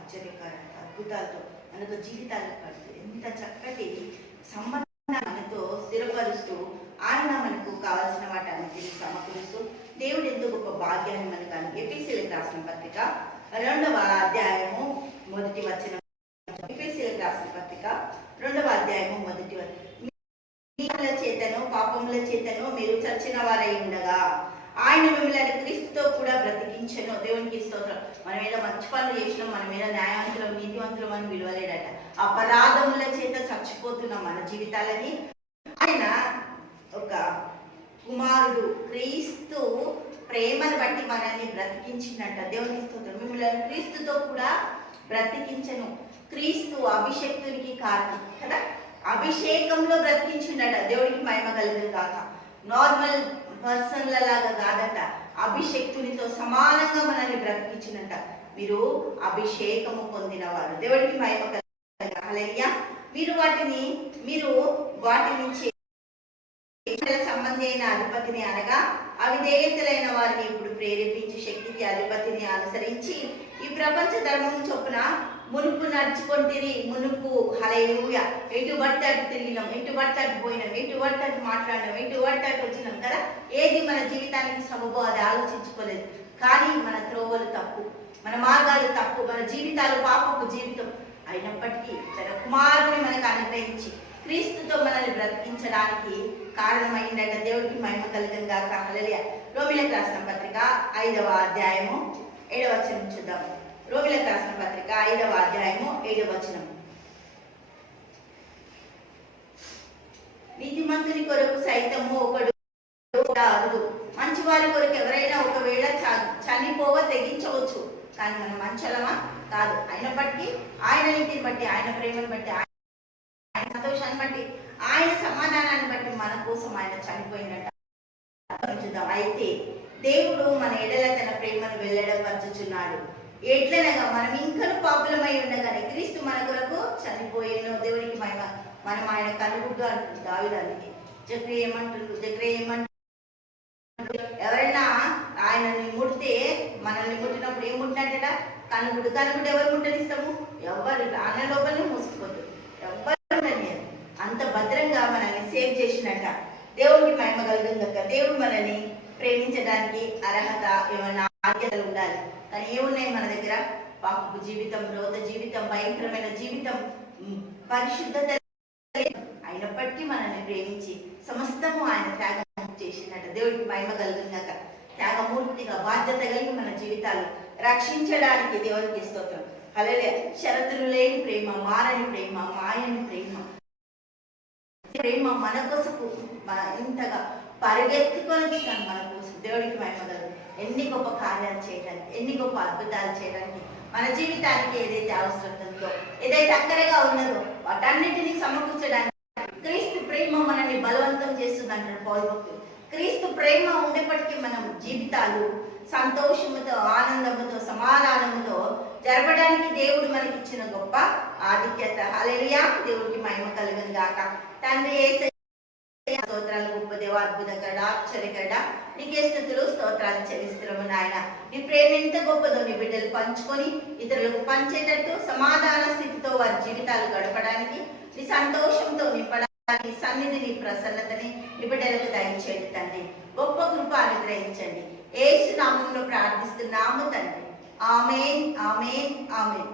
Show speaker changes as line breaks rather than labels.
ఆశ్చర్యకరంగా అద్భుతాలతో మనతో జీవితాలు పడుతూ ఎంత చక్కటి సంబంధం మనతో స్థిరపరుస్తూ ఆయన మనకు కావాల్సిన వాటన్నిటిని సమకూరుస్తూ దేవుడు ఎంతో గొప్ప భాగ్యాన్ని మనకు ఎపిసిలకు రాసిన పత్రిక రెండవ అధ్యాయము మొదటి వచ్చిన ఎపిసిలకు రాసిన పత్రిక రెండవ అధ్యాయము మొదటి చేతను పాపముల చేతను మీరు చచ్చిన వారై ఉండగా ఆయన మిమ్మల్ని క్రీస్తుతో కూడా బ్రతికించను దేవునికి స్తోత్రం. మన మీద మంచి పనులు చేసినాం మన మీద న్యాయవంతులం నీతివంతులం అని విలువలేడట అపరాధముల చేత చచ్చిపోతున్నాం మన జీవితాలని ఆయన ఒక కుమారుడు క్రీస్తు ప్రేమను బట్టి మనల్ని బ్రతికించిందంట. దేవునికి స్తోత్రం. మిమ్మల్ని క్రీస్తుతో కూడా బ్రతికించను. క్రీస్తు అభిషక్తునికి కారణం. కదా? అభిషేకంలో బ్రతికించిండట. దేవుడికి మహిమ కలుగును కాక నార్మల్ పర్సన్ల లాగా కాదట. అభిషక్తునితో సమానంగా మనల్ని బ్రతికించినట. మీరు అభిషేకము పొందినవారు. దేవుడికి మహిమ మీరు వాటిని మీరు వాటిని సంబంధి అయిన అధిపతిని అనగా అవిధేయతలైన వారిని ఇప్పుడు ప్రేరేపించి శక్తికి అధిపతిని అనుసరించి ఈ ప్రపంచ ధర్మం చొప్పున మునుపు నడుచుకుంటుంది మునుపు హలెలూయ ఎటు పడితే అటు తిరిగినాం ఎటు పడితే అటు పోయినాం ఎటు పడితే అటు మాట్లాడినాం ఎటు పడితే అటు వచ్చినాం కదా ఏది మన జీవితానికి సబబో అది ఆలోచించుకోలేదు. కానీ మన త్రోవలు తప్పు మన మార్గాలు తప్పు మన జీవితాలు పాపపు జీవితం అయినప్పటికీ తన కుమారుని మనకు అనుగ్రహించి క్రీస్తుతో మనల్ని బ్రతికించడానికి కారణమైందట దేవుడికి మహిమ కలిగం గాక. హలలియ రోమిలకు రాసిన పత్రిక ఐదవ అధ్యాయము ఏడవ చూద్దాము రోమిలకు రాసిన పత్రిక ఐదవ అధ్యాయము ఏడవ వచనం నీతిమంతుని కొరకు సైతము ఒకడు అరుదు. మంచి వారి కొరకు ఎవరైనా ఒకవేళ చనిపోవ తెగించవచ్చు. కానీ మనం మంచలమా? కాదు. అయినప్పటికీ ఆయన నీతిని బట్టి ఆయన ప్రేమను బట్టి ఆయన సంతోషాన్ని బట్టి ఆయన సమాధానాన్ని బట్టి మన కోసం ఆయన చనిపోయినట్టు అయితే దేవుడు మన ఎడల తన ప్రేమను వెళ్ళడం పంచుచున్నాడు ఎట్లనగా మనం ఇంకను పాపులమై ఉండగానే క్రీస్తు మన కొరకు చనిపోయేను. దేవునికి మహిమ మనం ఆయన కనుగుడ్డు అంటుంది దావిదానికి చక్రి ఏమంటుండ్రు చక్రి ఏమంటు ఎవరైనా ఆయనని ముడితే మనల్ని ముట్టినప్పుడు ఏం ముట్టినట్ట కనుగుడు కనుగుడు ఎవరు ముట్టనిస్తాము? ఎవరు అన్న లోపలనే మూసుకుపోతుంది ఎవ్వరు అంత భద్రంగా మనల్ని సేవ్ చేసినట్ట. దేవుడికి మహిమ కలుగుందక్క దేవుడు మనల్ని ప్రేమించడానికి అర్హత ఏమన్నా బాధ్యతలు ఉండాలి. కానీ ఏమున్నాయి మన దగ్గర? పాపపు జీవితం రోత జీవితం భయంకరమైన జీవితం పరిశుద్ధత అయినప్పటికీ మనల్ని ప్రేమించి సమస్తము ఆయన త్యాగం చేసినట్ట దేవుడికి మహిమ కలుగుందాక త్యాగమూర్తిగా బాధ్యత కలిగి మన జీవితాలు రక్షించడానికి దేవునికి స్తోత్రం. అలాగే షరతులు లేని ప్రేమ మారని ప్రేమ మాయని ప్రేమ. ప్రేమ మన కోసపు ఇంతగా పరిగెత్తుకొని వచ్చినాను దేవుడికి మహిమ ఎన్ని గొప్ప కార్యాలు చేయడానికి ఎన్ని గొప్ప అద్భుతాలు చేయడానికి మన జీవితానికి ఏదైతే అవసరం ఉందో ఏదైతే అక్కరగా ఉన్నదో వాటన్నిటిని సమకూర్చడానికి క్రీస్తు ప్రేమ మనల్ని బలవంతం చేస్తుంది అంటారు పౌరభక్తులు క్రీస్తు ప్రేమ ఉండేప్పటికీ మనం జీవితాలు సంతోషముతో ఆనందముతో సమాధానముతో జరపడానికి దేవుడు మనకి ఇచ్చిన గొప్ప ఆధిక్యత. హల్లెలూయా. దేవుడికి మహిమ కలుగును గాక తండ్రి యేసయ్య స్తోత్రాలు గొప్ప దేవ అద్భుతకర ఆశ్చర్యకర నీకే స్థుతులు స్తోత్రాలు చెల్లిస్తున్నాము నాయన. నీ ప్రేమ ఎంత గొప్పదో నీ బిడ్డలు పంచుకొని ఇతరులకు పంచేటట్టు సమాధాన స్థితితో వారి జీవితాలు గడపడానికి నీ సంతోషంతో నింపడానికి సన్నిధిని ప్రసన్నతని నీ బిడ్డలకు దయచేయండి తండ్రి. గొప్ప కృప అనుగ్రహించండి. ఏసు నామంలో ప్రార్థిస్తున్నాము తండ్రి. Amen amen amen.